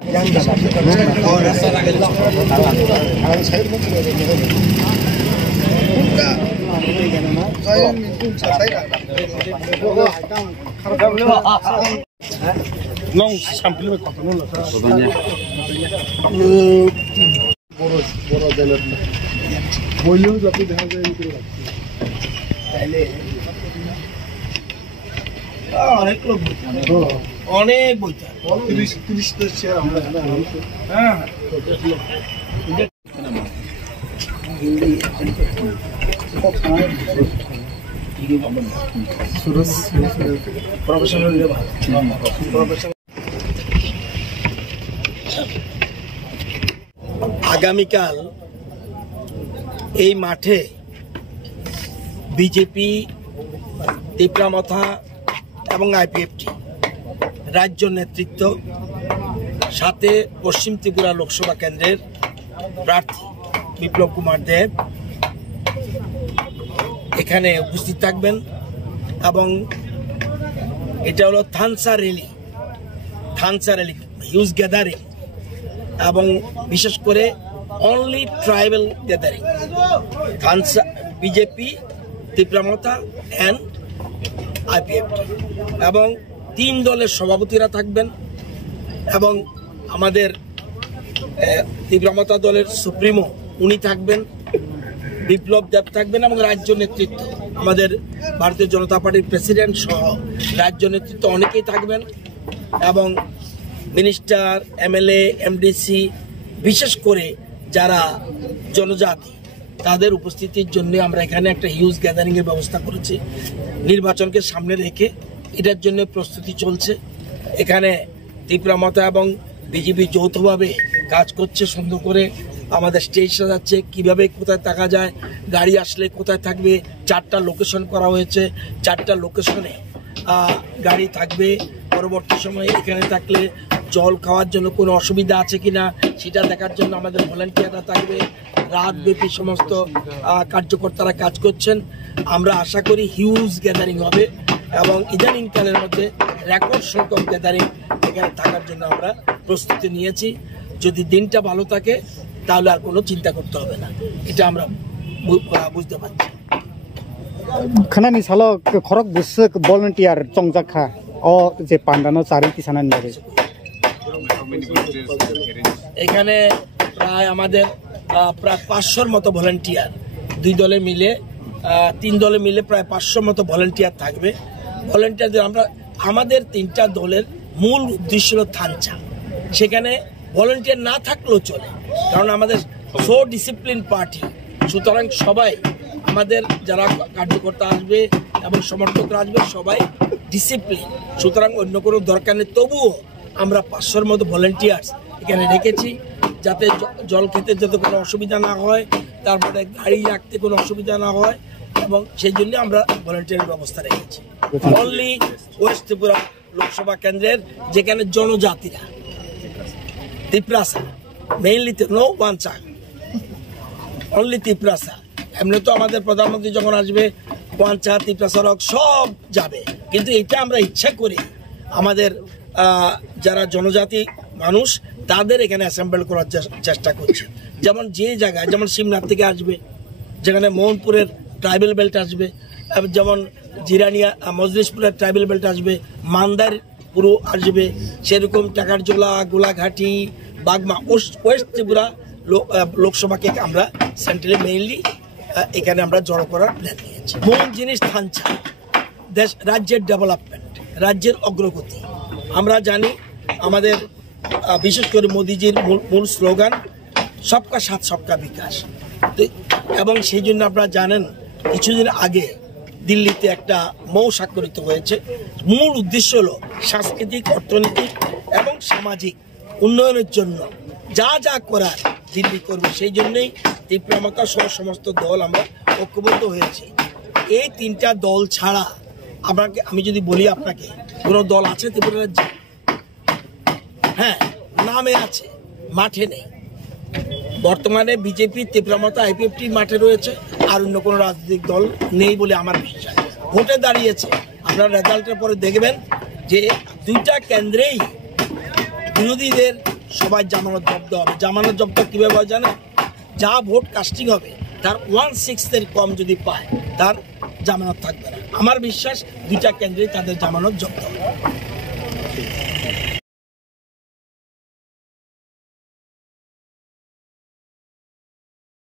Nong sampel kok nol lah. Boro jalan. Boyu tapi dah ada itu lah. অনেক লোক অনেক বইটা 30 share আমরা হ্যাঁ প্রফেশনাল আগামীকাল এই মাঠে বিজেপি তীব্রামথা এবং আইপিএফটি রাজ্য নেতৃত্ব সাথে পশ্চিম ত্রিপুরা লোকসভা কেন্দ্রের প্রার্থী বিপ্লব কুমার দেব এখানে উপস্থিত থাকবেন এবং এটা হলো থানসা র্যালি হিউজ গ্যাদারিং এবং বিশেষ করে only tribal gathering Thansa BJP Tipra Motha and IPFT এবং 3 দলের সভাপতিরা থাকবেন এবং আমাদের তীব্রামথা দলের সুপ্রিমো উনি থাকবেন, বিপ্লব দেব থাকবেন এবং রাজ্য নেতৃত্ব আমাদের ভারতীয় জনতা পার্টির প্রেসিডেন্ট সহ রাজ্য নেতৃত্ব অনেকেই থাকবেন এবং মিনিস্টার এমএলএ এমডিসি বিশেষ করে যারা জনজাতি তাদের উপস্থিতির জন্য আমরা এখানে একটা হিউজ গ্যাদারিং এর ব্যবস্থা করেছি। নির্বাচনকে সামনে রেখে এটার জন্য প্রস্তুতি চলছে। এখানে তীব্রামথা এবং বিজেপি যৌথভাবে কাজ করছে, সুন্দর করে আমাদের স্টেজ সাজাচ্ছে, কিভাবে কোথায় থাকা যায়, গাড়ি আসলে কোথায় থাকবে, 4টা লোকেশন করা হয়েছে, 4টা লোকেশনে গাড়ি থাকবে। পরবর্তী সময়ে এখানে থাকলে জল খাওয়ার জন্য কোনো অসুবিধা আছে কিনা সেটা দেখার জন্য আমাদের ভলান্টিয়াররা থাকবে। রাতব্যাপী সমস্ত কার্যকর্তারা কাজ করছেন। আমরা আশা করি হিউজ গ্যাদারিং হবে এবং ইদানিং কালের মধ্যে রেকর্ড সংখ্যক গ্যাদারিং এখানে থাকার জন্য আমরা প্রস্তুতি নিয়েছি। যদি দিনটা ভালো থাকে তাহলে আর কোনো চিন্তা করতে হবে না, এটা আমরা বুঝতে পারছি। খানানি সালো খরক বুসে ভলান্টিয়ার চংজাখা ও যে পান্ডানো চারি কিসানান লাগে এখানে প্রায় আমাদের প্রায় 500-র মতো ভলান্টিয়ার, 2 দলে মিলে 3 দলে মিলে প্রায় 500 মতো ভলান্টিয়ার থাকবে। ভলান্টিয়ারদের আমরা আমাদের 3টা দলের মূল উদ্দেশ্য হলো থানচা, সেখানে ভলান্টিয়ার না থাকলেও চলে, কারণ আমাদের সো ডিসিপ্লিন পার্টি। সুতরাং সবাই আমাদের যারা কার্যকর্তা আসবে এবং সমর্থকরা আসবে সবাই ডিসিপ্লিন, সুতরাং অন্য কোনো দরকার নেই। তবুও আমরা 500-র মতো ভলান্টিয়ার্স এখানে রেখেছি যাতে জল খেতে যাতে কোনো অসুবিধা না হয়, তারপরে গাড়ি রাখতে কোনো অসুবিধা না হয়, এবং সেই জন্য আমরা ভলান্টিয়ার ব্যবস্থা রেখেছি। অনলি ওয়েস্ট ত্রিপুরা লোকসভা কেন্দ্রের যেখানে জনজাতিরা Tiprasa mainly no ওয়ানচা only Tiprasa. এমনি তো আমাদের প্রধানমন্ত্রী যখন আসবে ওয়ানচা তিপ্রাসা সব যাবে, কিন্তু এটা আমরা ইচ্ছা করি আমাদের যারা জনজাতি মানুষ তাদের এখানে অ্যাসেম্বল করার চেষ্টা করছি। যেমন যে জায়গায় যেমন সিমনাথ থেকে আসবে, যেখানে মোহনপুরের ট্রাইবেল বেল্ট আসবে, যেমন জিরানিয়া মজলিশপুরের ট্রাইবেল বেল্ট আসবে, মান্দার পুরো আসবে, সেরকম টাকারজোলা গোলাঘাটি বাগমা ওয়েস্ট ত্রিপুরা লোকসভাকে আমরা সেন্ট্রালি মেইনলি এখানে আমরা জড়ো করার প্ল্যান নিয়েছি। মূল জিনিস থানচা দেশ রাজ্যের ডেভেলপমেন্ট, রাজ্যের অগ্রগতি। আমরা জানি আমাদের বিশেষ করে মোদিজির মূল স্লোগান সবকা সাথ সবকা বিকাশ, এবং সেই জন্য আপনারা জানেন কিছুদিন আগে দিল্লিতে একটা মৌ স্বাক্ষরিত হয়েছে। মূল উদ্দেশ্য হলো সাংস্কৃতিক, অর্থনৈতিক এবং সামাজিক উন্নয়নের জন্য যা যা করার দিল্লি করবে। সেই জন্যই তীব্রামথা সহ সমস্ত দল আমরা ঐক্যবদ্ধ হয়েছি। এই 3টা দল ছাড়া আমি যদি বলি আপনাকে কোনো দল আছে ত্রিপুরা রাজ্যে? হ্যাঁ, নামে আছে, মাঠে নেই। বর্তমানে বিজেপি তীব্রামথা আইপিএফটি মাঠে রয়েছে, আর অন্য কোনো রাজনৈতিক দল নেই বলে আমার বিশ্বাস। ভোটে দাঁড়িয়েছে, আপনারা রেজাল্টের পরে দেখবেন যে 2টা কেন্দ্রেই বিরোধীদের সবাই জামানত জব্দ হবে। জামানত জব্দ কিভাবে হয় জানেন? যা ভোট কাস্টিং হবে তার 1/6 কম যদি পায় তার জামানত থাকবে না। আমার বিশ্বাস 2টা কেন্দ্রে তাদের জামানত জব্দ হবে।